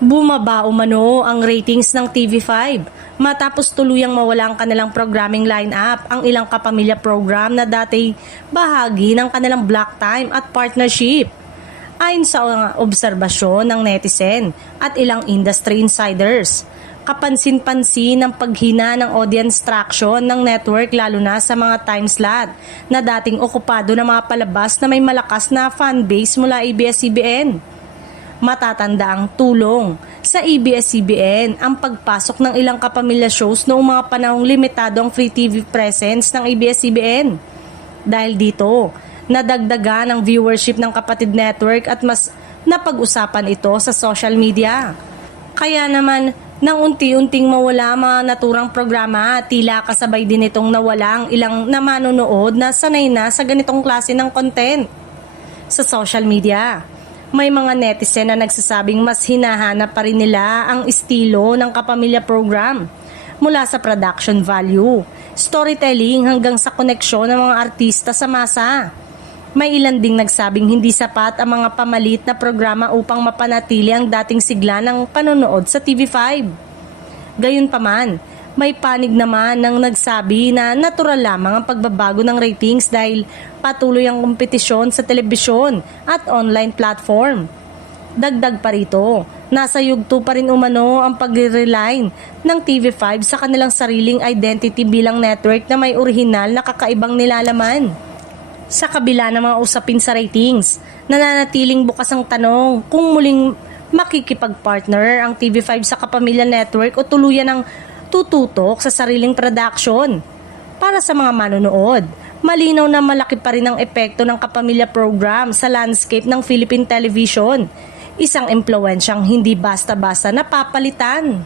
Bumaba umano ang ratings ng TV5 matapos tuluyang mawala ang kanilang programming lineup ang ilang kapamilya program na dati bahagi ng kanilang block time at partnership. Ayon sa obserbasyon ng netizen at ilang industry insiders, kapansin-pansin ang paghina ng audience traction ng network lalo na sa mga time slot na dating okupado ng mga palabas na may malakas na fanbase mula ABS-CBN. Matatanda ang tulong sa ABS-CBN ang pagpasok ng ilang kapamilya shows noong mga panahong limitado ang free TV presence ng ABS-CBN. Dahil dito, nadagdagan ang viewership ng kapatid network at mas napag-usapan ito sa social media. Kaya naman, nang unti-unting mawala ang mga naturang programa, tila kasabay din itong nawala ang ilang na manonood na sanay na sa ganitong klase ng content. Sa social media, may mga netizen na nagsasabing mas hinahanap pa rin nila ang estilo ng kapamilya program mula sa production value, storytelling hanggang sa koneksyon ng mga artista sa masa. May ilan ding nagsabing hindi sapat ang mga pamalit na programa upang mapanatili ang dating sigla ng panonood sa TV5. Gayunpaman, may panig naman ng nagsabi na natural lamang ang pagbabago ng ratings dahil patuloy ang kompetisyon sa telebisyon at online platform. Dagdag pa rito, nasa yugto pa rin umano ang pag-reline ng TV5 sa kanilang sariling identity bilang network na may orihinal na kakaibang nilalaman. Sa kabila ng mga usapin sa ratings, nananatiling bukas ang tanong kung muling makikipag-partner ang TV5 sa Kapamilya Network o tuluyan ng tututok sa sariling production. Para sa mga manonood, malinaw na malaki pa rin ang epekto ng kapamilya program sa landscape ng Philippine television. Isang impluwensyang hindi basta-basta napapalitan.